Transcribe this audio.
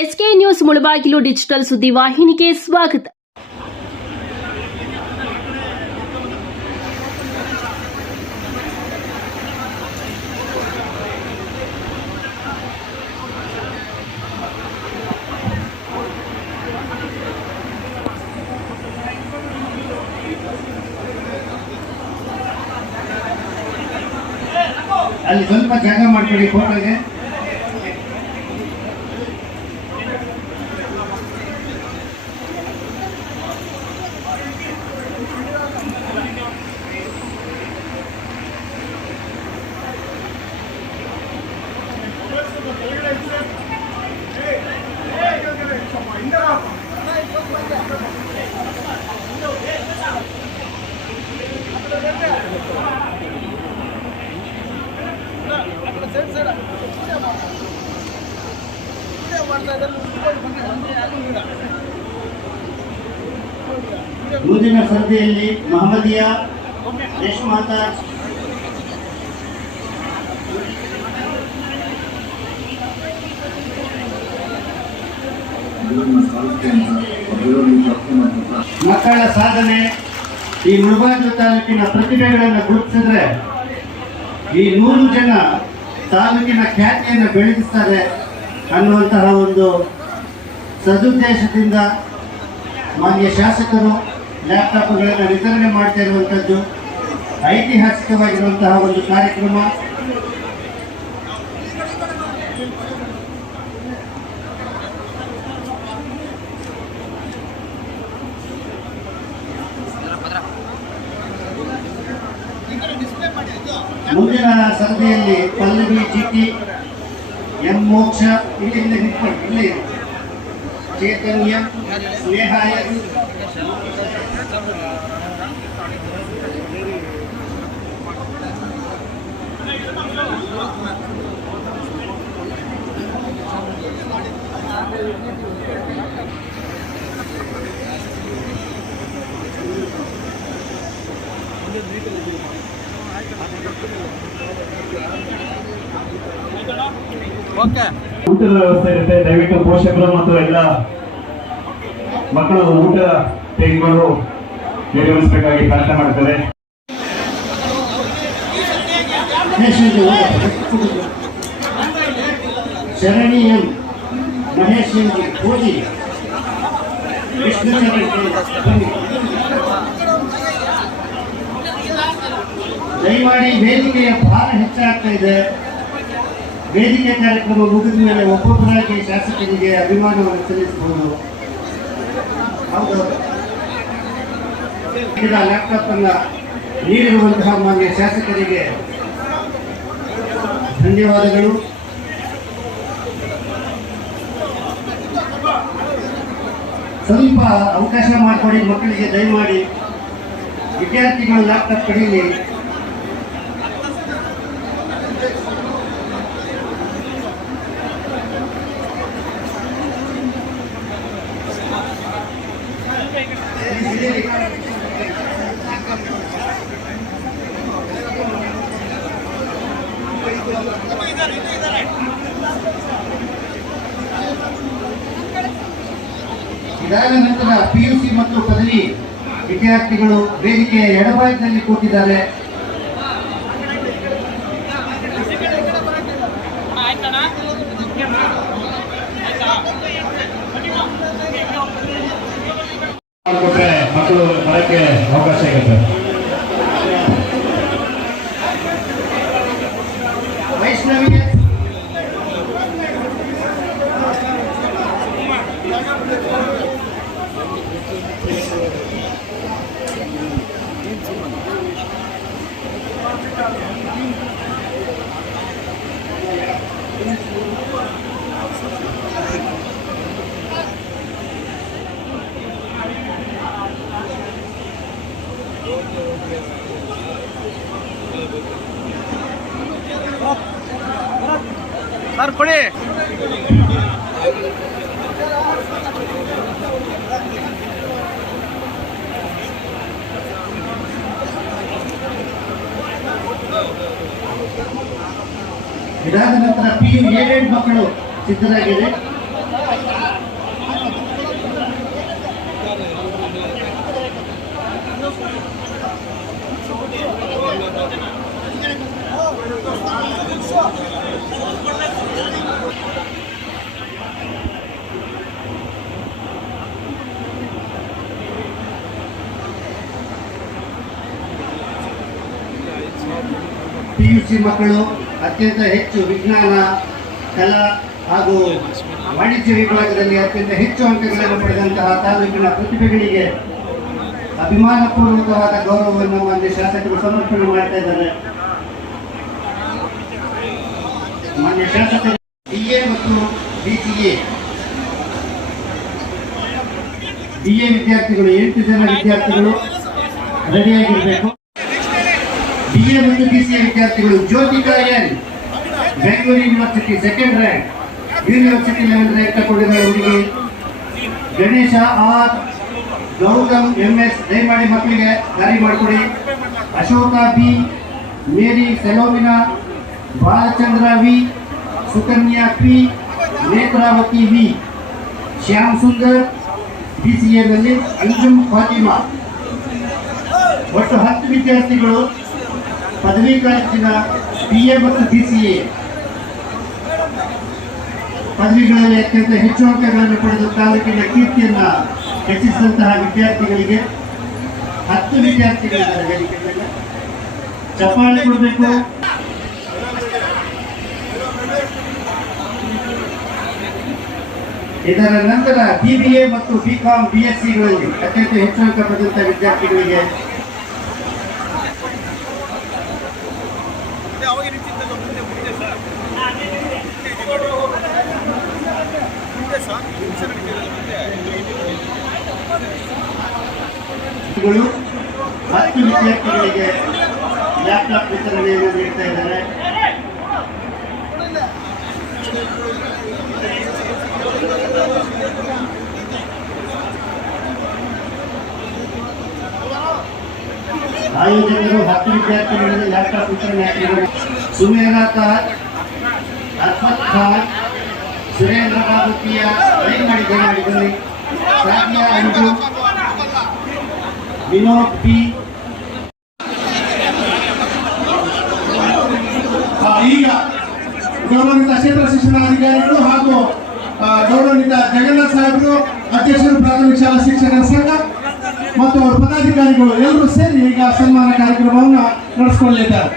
SK news Mulbagal digital ಸುದ್ದಿವಾಹಿನಿಗೆ ಸ್ವಾಗತ. ಅಲ್ಲಿ ಸ್ವಲ್ಪ ಜಾಗ ಮಾಡ್ಕೊಳ್ಳಿ ಫೋಟೋಗೆ. ಮುಂದಿನ ಸ್ಪರ್ಧೆಯಲ್ಲಿ ಮಹಮ್ಮದಿಯಾ ರೇಷ್ಮಾತಾ ಮಕ್ಕಳ ಸಾಧನೆ ಈ ಮುಳಬಾಗಿಲು ತಾಲೂಕಿನ ಪ್ರತಿಭೆಗಳನ್ನು ಗುರುತಿಸಿದ್ರೆ ಈ 100 ಜನ ತಾಲೂಕಿನ ಖ್ಯಾತಿಯನ್ನು ಬೆಳೆಸ್ತಾರೆ ಅನ್ನುವಂತಹ ಒಂದು ಸದುದ್ದೇಶದಿಂದ ಮಾನ್ಯ ಶಾಸಕರು ಲ್ಯಾಪ್ಟಾಪ್ಗಳನ್ನು ವಿತರಣೆ ಮಾಡ್ತಾ ಇರುವಂಥದ್ದು ಐತಿಹಾಸಿಕವಾಗಿರುವಂತಹ ಒಂದು ಕಾರ್ಯಕ್ರಮ. ಮುಂದಿನ ಸರದಿಯಲ್ಲಿ ಪಲ್ಲವಿ ಜಿಟಿ ಎಂ ಮೋಕ್ಷ ಇಲ್ಲಿಂದ ನಿಂತ್ಕೊಂಡು ಇಲ್ಲಿ ಚೈತನ್ಯ ಸ್ನೇಹಾಯ ಊಟದ ವ್ಯವಸ್ಥೆ ಇರುತ್ತೆ. ದಯವಿಟ್ಟು ಪೋಷಕರು ಮತ್ತು ಎಲ್ಲ ಮಕ್ಕಳು ಊಟ ತೆಗೆದುಕೊಂಡು ನಿರ್ವಹಿಸಬೇಕಾಗಿ ಪ್ರಾರ್ಥನೆ ಮಾಡುತ್ತದೆ. ಶರಣಿ ಎಂ ಮಹೇಶ್ ಪೂಜಿ ದಯಮಾಡಿ ವೇದಿಕೆಯ ಭಾರ ಹೆಚ್ಚಾಗ್ತಾ ಇದೆ. ವೇದಿಕೆ ಕಾರ್ಯಕ್ರಮ ಮುಗಿದ ಮೇಲೆ ಒಬ್ಬೊಬ್ಬರಾಗಿ ಶಾಸಕರಿಗೆ ಅಭಿಮಾನವನ್ನು ಸಲ್ಲಿಸಬಹುದು. ಲ್ಯಾಪ್ಟಾಪ್ ಅನ್ನ ನೀಡಿರುವಂತಹ ಮಾನ್ಯ ಶಾಸಕರಿಗೆ ಧನ್ಯವಾದಗಳು. ಸ್ವಲ್ಪ ಅವಕಾಶ ಮಾಡಿಕೊಡಿ ಮಕ್ಕಳಿಗೆ. ದಯಮಾಡಿ ವಿದ್ಯಾರ್ಥಿಗಳು ಲ್ಯಾಪ್ಟಾಪ್ ಪಡೀಲಿ. ಇದಾದ ನಂತರ PUC ಮತ್ತು ಪದವಿ ವಿದ್ಯಾರ್ಥಿಗಳು ವೇದಿಕೆಯ ಎಡಭಾಗದಲ್ಲಿ ಕೂತಿದ್ದಾರೆ. ಮಕ್ಕಳು ಬರಕ್ಕೆ ಅವಕಾಶ ಆಗುತ್ತೆ. ವೈಷ್ಣವಿ ಸರ್ ಕೊಡಿ. ಇದಾದ ನಂತರ PU 7 ಮಕ್ಕಳು ಸಿದ್ಧರಾಗಿದೆ. PUC ಮಕ್ಕಳು ಅತ್ಯಂತ ಹೆಚ್ಚು ವಿಜ್ಞಾನ, ಕಲಾ ಹಾಗೂ ವಾಣಿಜ್ಯ ವಿಭಾಗದಲ್ಲಿ ಅತ್ಯಂತ ಹೆಚ್ಚು ಅಂಕಗಳನ್ನು ಪಡೆದಂತಹ ತಾಲೂಕಿನ ಪ್ರತಿಭೆಗಳಿಗೆ ಅಭಿಮಾನಪೂರ್ವಕವಾದ ಗೌರವವನ್ನು ಮಾನ್ಯ ಶಾಸಕರು ಸಮರ್ಪಣೆ ಮಾಡ್ತಾ ಇದ್ದಾರೆ. ಮಾನ್ಯ ಶಾಸಕರು BA ಮತ್ತು BCA BA ವಿದ್ಯಾರ್ಥಿಗಳು 8 ಜನ ವಿದ್ಯಾರ್ಥಿಗಳು ರೆಡಿಯಾಗಿರಬೇಕು. BA ಮತ್ತು BCA ವಿದ್ಯಾರ್ಥಿಗಳು Jyothika N, Bengaluru university 2nd rank, university 11th rank ತಗೊಂಡಿರುವ ಹುಡುಗಿ. ಗಣೇಶ ಆರ್, ಗೌತಮ್ MS ದಯಮಾಡಿ ಮಕ್ಕಳಿಗೆ ದಾರಿ ಮಾಡಿಕೊಡಿ. Ashoka B, Mary Selomina, Balachandra V, Sukanya P, Netravati V, Shyam Sundar BCA ನಲ್ಲಿ ಅಂಜುಮ್ ಫಾತಿಮಾ. ಒಟ್ಟು 10 ವಿದ್ಯಾರ್ಥಿಗಳು ಪದವಿ ಕಾಲೇಜಿನ BA ಮತ್ತು BCA ಪದವಿಗಳಲ್ಲಿ ಅತ್ಯಂತ ಹೆಚ್ಚು ಅಂಕಗಳನ್ನು ಪಡೆದು ತಾಲೂಕಿನ ಕೀರ್ತಿಯನ್ನ ಹೆಚ್ಚಿಸಿದಂತಹ ವಿದ್ಯಾರ್ಥಿಗಳಿಗೆ 10 ವಿದ್ಯಾರ್ಥಿಗಳಿದ್ದಾರೆ ವೇದಿಕೆ ಮೇಲೆ. ಚಪ್ಪಾಳೆ ಕೊಡಬೇಕು. ಇದರ ನಂತರ BBA ಮತ್ತು BCom BScಗಳಲ್ಲಿ ಅತ್ಯಂತ ಹೆಚ್ಚು ಅಂಕ ಪಡೆದಂತಹ ವಿದ್ಯಾರ್ಥಿಗಳಿಗೆ ಗಳು 10 ವಿದ್ಯಾರ್ಥಿಗಳಿಗೆ ಲ್ಯಾಪ್ಟಾಪ್ ವಿತರಣೆಯನ್ನು ನೀಡ್ತಾ ಇದ್ದಾರೆ. ಆಯೋಜಕರು 10 ವಿದ್ಯಾರ್ಥಿಗಳಿಗೆ ಲ್ಯಾಪ್ಟಾಪ್ ವಿತರಣೆ ಹಾಕಿದ್ದಾರೆ. ಸುಮೇರಾ ತಾರ್, ಅರ್ಫತ್ ಖಾನ್, ಸುರೇಂದ್ರ ಬಾಬುತಿಯ ಮಾಡಿದ್ದಾರೆ. ಸಾನಿಯಾ ಅಂಜು, ವಿನೋದ್ ಪಿ. ಈಗ ಗೌರವಾನ್ವಿತ ಕ್ಷೇತ್ರ ಶಿಕ್ಷಣಾಧಿಕಾರಿಗಳು ಹಾಗೂ ಗೌರವಾನ್ವಿತ ಜಗನ್ನಾಥ್ ಸಾಹೇಬರು, ಅಧ್ಯಕ್ಷರು ಪ್ರಾಥಮಿಕ ಶಾಲಾ ಶಿಕ್ಷಕರ ಸಂಘ ಮತ್ತು ಅವರ ಪದಾಧಿಕಾರಿಗಳು ಎಲ್ಲರೂ ಸೇರಿ ಈಗ ಸನ್ಮಾನ ಕಾರ್ಯಕ್ರಮವನ್ನು ನಡೆಸಿಕೊಳ್ಳಲಿದ್ದಾರೆ.